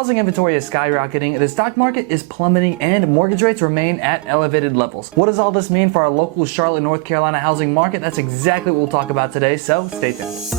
Housing inventory is skyrocketing, the stock market is plummeting, and mortgage rates remain at elevated levels. What does all this mean for our local Charlotte, North Carolina housing market? That's exactly what we'll talk about today, so stay tuned.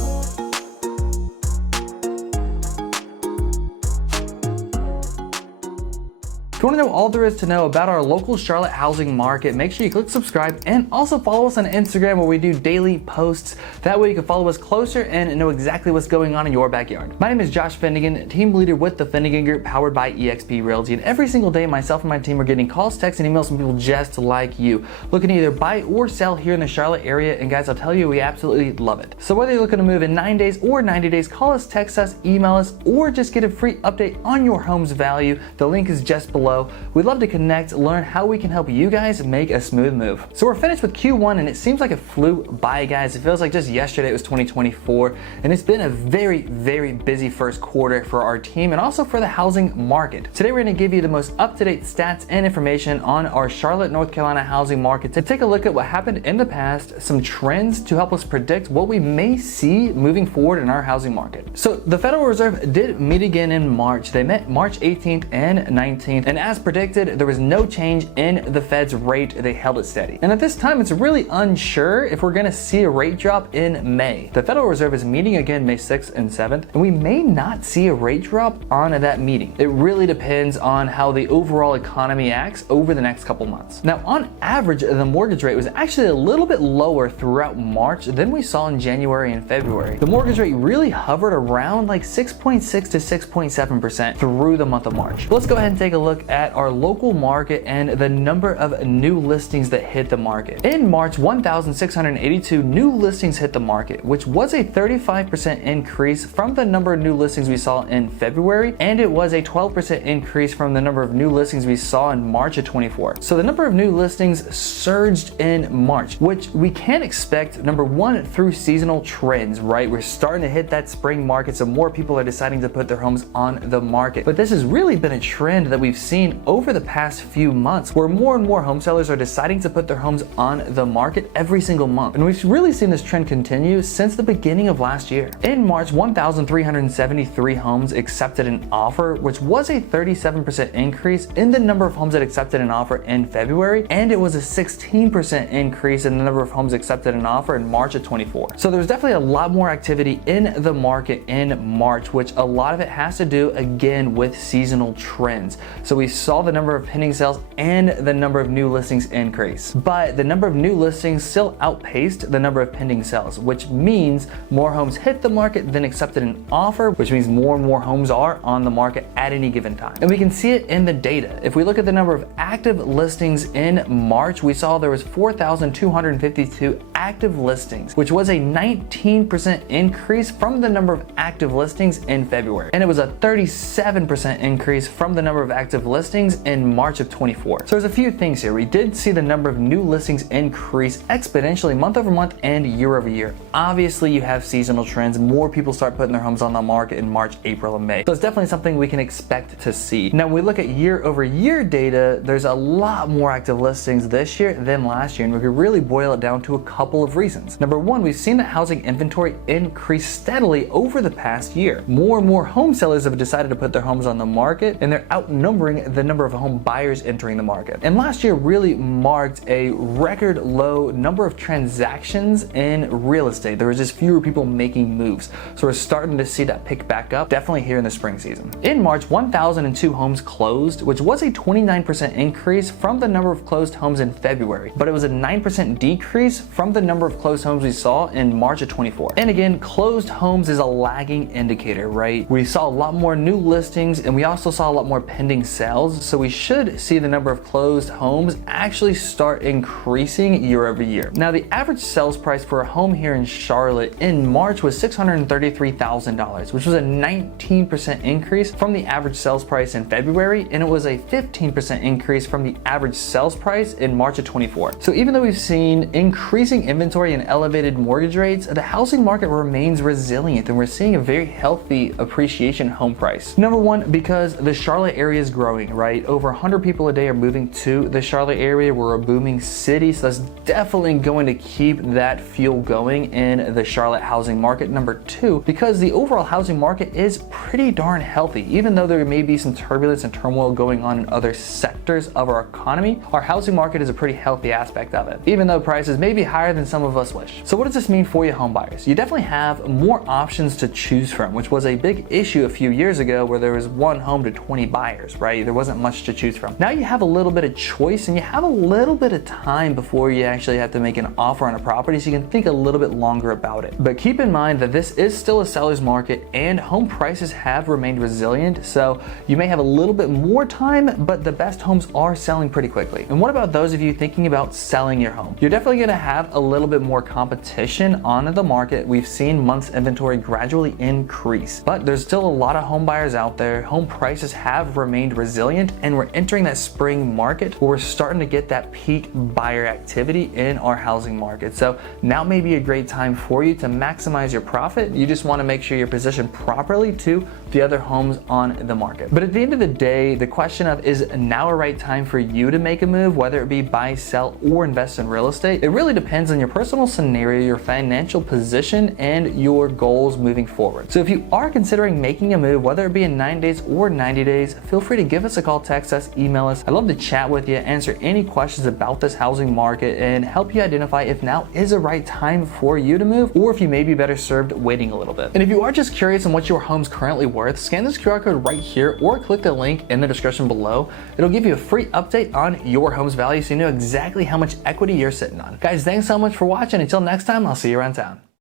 If you want to know all there is to know about our local Charlotte housing market, make sure you click subscribe and also follow us on Instagram where we do daily posts. That way you can follow us closer and know exactly what's going on in your backyard. My name is Josh Finigan, team leader with the Finigan Group powered by eXp Realty. And every single day, myself and my team are getting calls, texts, and emails from people just like you, looking to either buy or sell here in the Charlotte area. And guys, I'll tell you, we absolutely love it. So whether you're looking to move in 9 days or 90 days, call us, text us, email us, or just get a free update on your home's value. The link is just below. We'd love to connect, learn how we can help you guys make a smooth move. So we're finished with Q1 and it seems like it flew by, guys. It feels like just yesterday it was 2024, and it's been a very, very busy first quarter for our team and also for the housing market. Today we're going to give you the most up-to-date stats and information on our Charlotte, North Carolina housing market to take a look at what happened in the past, some trends to help us predict what we may see moving forward in our housing market. So the Federal Reserve did meet again in March. They met March 18th and 19th, and as predicted, there was no change in the Fed's rate. They held it steady. And at this time, it's really unsure if we're going to see a rate drop in May. The Federal Reserve is meeting again May 6th and 7th, and we may not see a rate drop on that meeting. It really depends on how the overall economy acts over the next couple months. Now, on average, the mortgage rate was actually a little bit lower throughout March than we saw in January and February. The mortgage rate really hovered around like 6.6 to 6.7% through the month of March. Let's go ahead and take a look at our local market and the number of new listings that hit the market. In March, 1,682 new listings hit the market, which was a 35% increase from the number of new listings we saw in February, and it was a 12% increase from the number of new listings we saw in March of 24. So the number of new listings surged in March, which we can expect, number one, through seasonal trends, right? We're starting to hit that spring market, so more people are deciding to put their homes on the market. But this has really been a trend that we've seen over the past few months, where more and more home sellers are deciding to put their homes on the market every single month. And we've really seen this trend continue since the beginning of last year. In March, 1,373 homes accepted an offer, which was a 37% increase in the number of homes that accepted an offer in February, and it was a 16% increase in the number of homes accepted an offer in March of 24. So there's definitely a lot more activity in the market in March, which a lot of it has to do again with seasonal trends. So we saw the number of pending sales and the number of new listings increase. But the number of new listings still outpaced the number of pending sales, which means more homes hit the market than accepted an offer, which means more and more homes are on the market at any given time. And we can see it in the data. If we look at the number of active listings in March, we saw there was 4,252 active listings, which was a 19% increase from the number of active listings in February. And it was a 37% increase from the number of active listings in March of 24. So there's a few things here. We did see the number of new listings increase exponentially month over month and year over year. Obviously, you have seasonal trends. More people start putting their homes on the market in March, April, and May. So it's definitely something we can expect to see. Now, when we look at year over year data, there's a lot more active listings this year than last year, and we could really boil it down to a couple of reasons. Number one, we've seen the housing inventory increase steadily over the past year. More and more home sellers have decided to put their homes on the market, and they're outnumbering the number of home buyers entering the market. And last year really marked a record low number of transactions in real estate. There was just fewer people making moves. So we're starting to see that pick back up, definitely here in the spring season. In March, 1,002 homes closed, which was a 29% increase from the number of closed homes in February, but it was a 9% decrease from the number of closed homes we saw in March of 24. And again, closed homes is a lagging indicator, right? We saw a lot more new listings and we also saw a lot more pending sales. So we should see the number of closed homes actually start increasing year over year. Now, the average sales price for a home here in Charlotte in March was $633,000, which was a 19% increase from the average sales price in February, and it was a 15% increase from the average sales price in March of 24. So even though we've seen increasing inventory and elevated mortgage rates, the housing market remains resilient, and we're seeing a very healthy appreciation home price. Number one, because the Charlotte area is growing. growing, right? Over 100 people a day are moving to the Charlotte area. We're a booming city, so that's definitely going to keep that fuel going in the Charlotte housing market. Number two, because the overall housing market is pretty darn healthy. Even though there may be some turbulence and turmoil going on in other sectors of our economy, our housing market is a pretty healthy aspect of it, even though prices may be higher than some of us wish. So what does this mean for you home buyers? You definitely have more options to choose from, which was a big issue a few years ago where there was one home to 20 buyers, right? There wasn't much to choose from. Now you have a little bit of choice and you have a little bit of time before you actually have to make an offer on a property, so you can think a little bit longer about it. But keep in mind that this is still a seller's market and home prices have remained resilient, so you may have a little bit more time, but the best homes are selling pretty quickly. And what about those of you thinking about selling your home? You're definitely going to have a little bit more competition on the market. We've seen months inventory gradually increase, but there's still a lot of home buyers out there. Home prices have remained resilient, and we're entering that spring market where we're starting to get that peak buyer activity in our housing market. So now may be a great time for you to maximize your profit. You just want to make sure you're positioned properly to the other homes on the market. But at the end of the day, the question of is now a right time for you to make a move, whether it be buy, sell, or invest in real estate, it really depends on your personal scenario, your financial position, and your goals moving forward. So if you are considering making a move, whether it be in 9 days or 90 days, feel free to give us a call, text us, email us. I'd love to chat with you, answer any questions about this housing market, and help you identify if now is a right time for you to move, or if you may be better served waiting a little bit. And if you are just curious on what your home's currently worth, scan this QR code right here or click the link in the description below. It'll give you a free update on your home's value so you know exactly how much equity you're sitting on. Guys, thanks so much for watching. Until next time, I'll see you around town.